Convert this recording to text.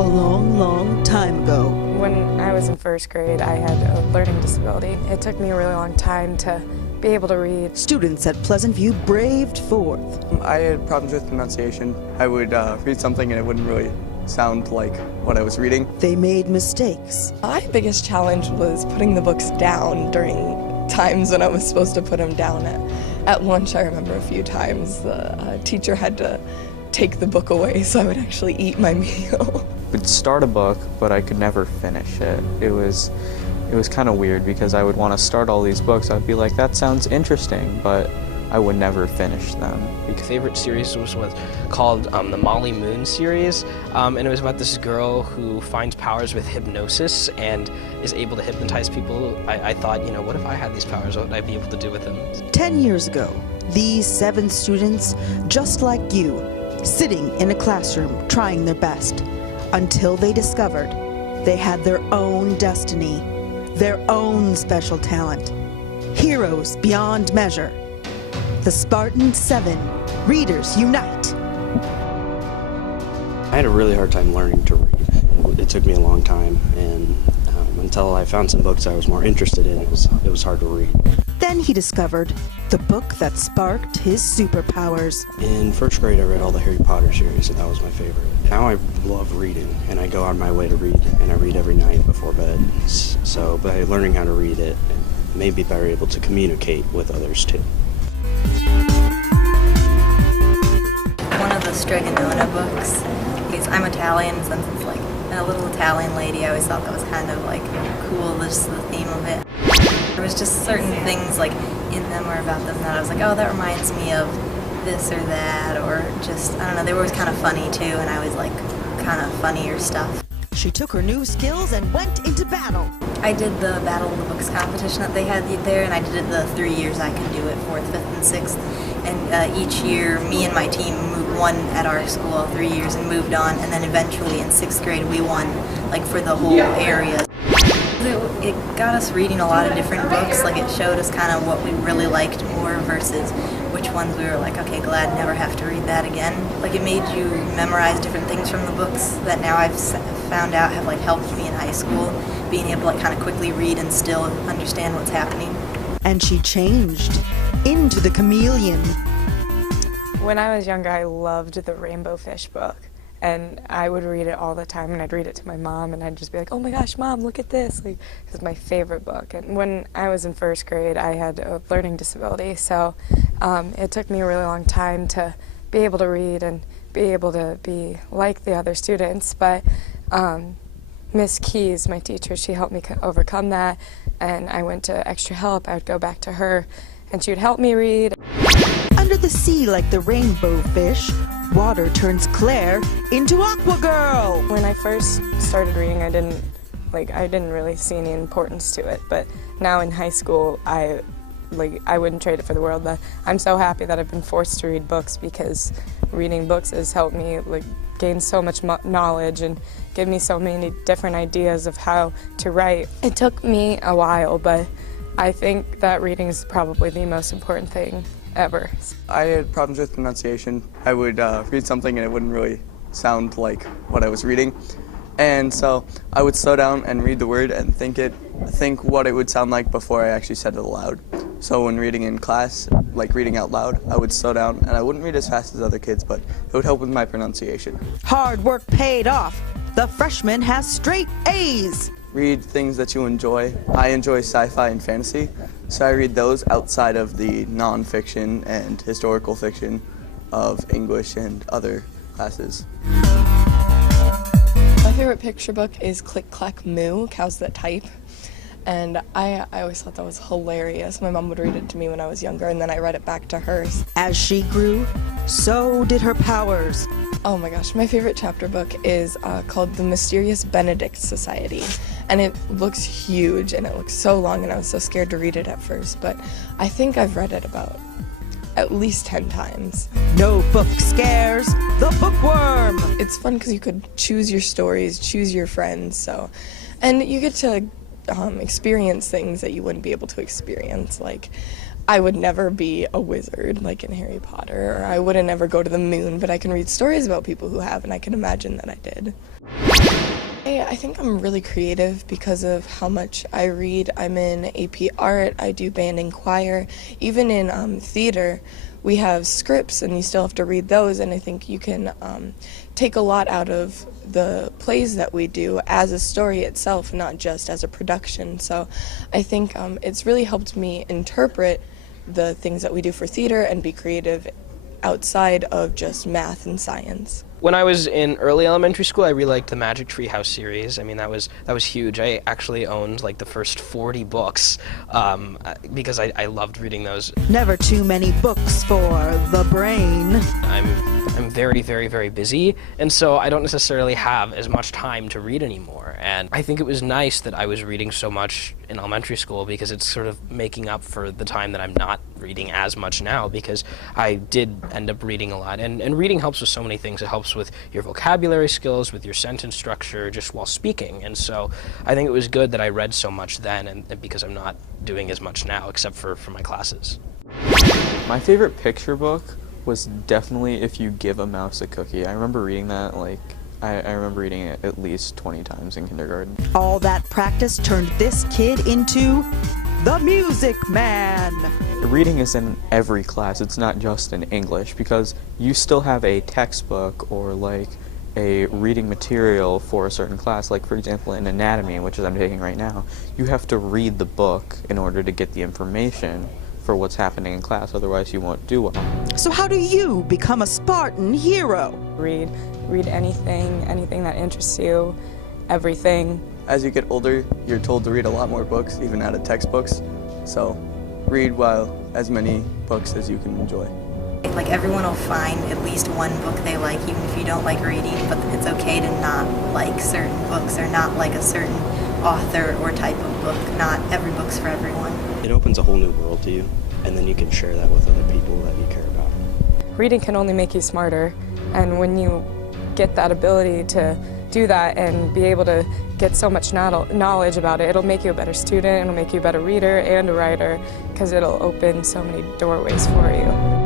A long, long time ago. When I was in first grade, I had a learning disability. It took me a really long time to be able to read. Students at Pleasant View braved forth. I had problems with pronunciation. I would read something and it wouldn't really sound like what I was reading. They made mistakes. My biggest challenge was putting the books down during times when I was supposed to put them down. At lunch, I remember a few times the teacher had to take the book away so I would actually eat my meal. I would start a book, but I could never finish it. It was kind of weird because I would want to start all these books. I'd be like, that sounds interesting, but I would never finish them. My favorite series was called the Molly Moon series, and it was about this girl who finds powers with hypnosis and is able to hypnotize people. I thought, you know, what if I had these powers? What would I be able to do with them? 10 years ago, these 7 students, just like you, sitting in a classroom trying their best, until they discovered they had their own destiny, their own special talent. Heroes beyond measure. The Spartan 7, Readers Unite. I had a really hard time learning to read. It took me a long time, and until I found some books I was more interested in, it was hard to read. Then he discovered the book that sparked his superpowers. In first grade, I read all the Harry Potter series, and that was my favorite. Now I love reading, and I go out of my way to read, and I read every night before bed. So by learning how to read it made me better able to communicate with others too. One of the Stregonona books, because I'm Italian, since it's like a little Italian lady, I always thought that was kind of like cool, just the theme of it. There was just certain things like in them or about them that I was like, oh, that reminds me of this or that, or just, I don't know, they were always kind of funny too, and I always like kind of funnier stuff. She took her new skills and went into battle. I did the Battle of the Books competition that they had there, and I did it the 3 years I could do it, 4th, 5th, and 6th. And each year, me and my team won at our school all 3 years and moved on, and then eventually in 6th grade we won, like for the whole area. It got us reading a lot of different books, like it showed us kind of what we really liked more versus which ones we were like, okay, glad never have to read that again. Like it made you memorize different things from the books that now I've found out have like helped me in high school, being able to like kind of quickly read and still understand what's happening. And she changed into the chameleon. When I was younger, I loved the Rainbow Fish book. And I would read it all the time, and I'd read it to my mom, and I'd just be like, oh my gosh, Mom, look at this. Like, it was my favorite book. And when I was in first grade, I had a learning disability, so it took me a really long time to be able to read and be able to be like the other students. But Miss Keys, my teacher, she helped me overcome that, and I went to extra help. I would go back to her, and she would help me read. Under the sea like the rainbow fish, water turns Claire into Aqua Girl. When I first started reading, I didn't really see any importance to it. But now in high school, I wouldn't trade it for the world. I'm so happy that I've been forced to read books, because reading books has helped me gain so much knowledge and give me so many different ideas of how to write. It took me a while, but I think that reading is probably the most important thing ever. I had problems with pronunciation. I would read something and it wouldn't really sound like what I was reading. And so I would slow down and read the word and think what it would sound like before I actually said it aloud. So when reading in class, like reading out loud, I would slow down, and I wouldn't read as fast as other kids, but it would help with my pronunciation. Hard work paid off. The freshman has straight A's. Read things that you enjoy. I enjoy sci-fi and fantasy, so I read those outside of the non-fiction and historical fiction of English and other classes. My favorite picture book is Click Clack Moo, Cows That Type. And I always thought that was hilarious. My mom would read it to me when I was younger, and then I read it back to her. As she grew, so did her powers. Oh my gosh, my favorite chapter book is called The Mysterious Benedict Society. And it looks huge, and it looks so long, and I was so scared to read it at first, but I think I've read it about at least 10 times. No book scares the bookworm. It's fun because you could choose your stories, choose your friends, and you get to experience things that you wouldn't be able to experience. Like, I would never be a wizard like in Harry Potter, or I wouldn't ever go to the moon, but I can read stories about people who have, and I can imagine that I did. I think I'm really creative because of how much I read. I'm in AP Art, I do band and choir. Even in theater, we have scripts and you still have to read those, and I think you can take a lot out of the plays that we do as a story itself, not just as a production. So I think it's really helped me interpret the things that we do for theater and be creative outside of just math and science. When I was in early elementary school, I really liked the Magic Tree House series. I mean, that was huge. I actually owned like the first 40 books because I loved reading those. Never too many books for the brain. I'm very, very, very busy, and so I don't necessarily have as much time to read anymore. And I think it was nice that I was reading so much in elementary school because it's sort of making up for the time that I'm not reading as much now, because I did end up reading a lot. And reading helps with so many things. It helps with your vocabulary skills, with your sentence structure, just while speaking. And so I think it was good that I read so much then, and because I'm not doing as much now, except for my classes. My favorite picture book was definitely If You Give a Mouse a Cookie. I remember reading that, I remember reading it at least 20 times in kindergarten. All that practice turned this kid into the Music Man. Reading is in every class. It's not just in English, because you still have a textbook or a reading material for a certain class. Like, for example, in anatomy, which is I'm taking right now, you have to read the book in order to get the information for what's happening in class, otherwise you won't do well. So how do you become a Spartan hero? Read anything that interests you, everything. As you get older, you're told to read a lot more books, even out of textbooks. So read as many books as you can enjoy. Like, everyone will find at least one book they like, even if you don't like reading, but it's okay to not like certain books or not like a certain author or type of book. Not every book's for everyone. It opens a whole new world to you, and then you can share that with other people that you care about. Reading can only make you smarter, and when you get that ability to do that and be able to get so much knowledge about it, it'll make you a better student, it'll make you a better reader and a writer, because it'll open so many doorways for you.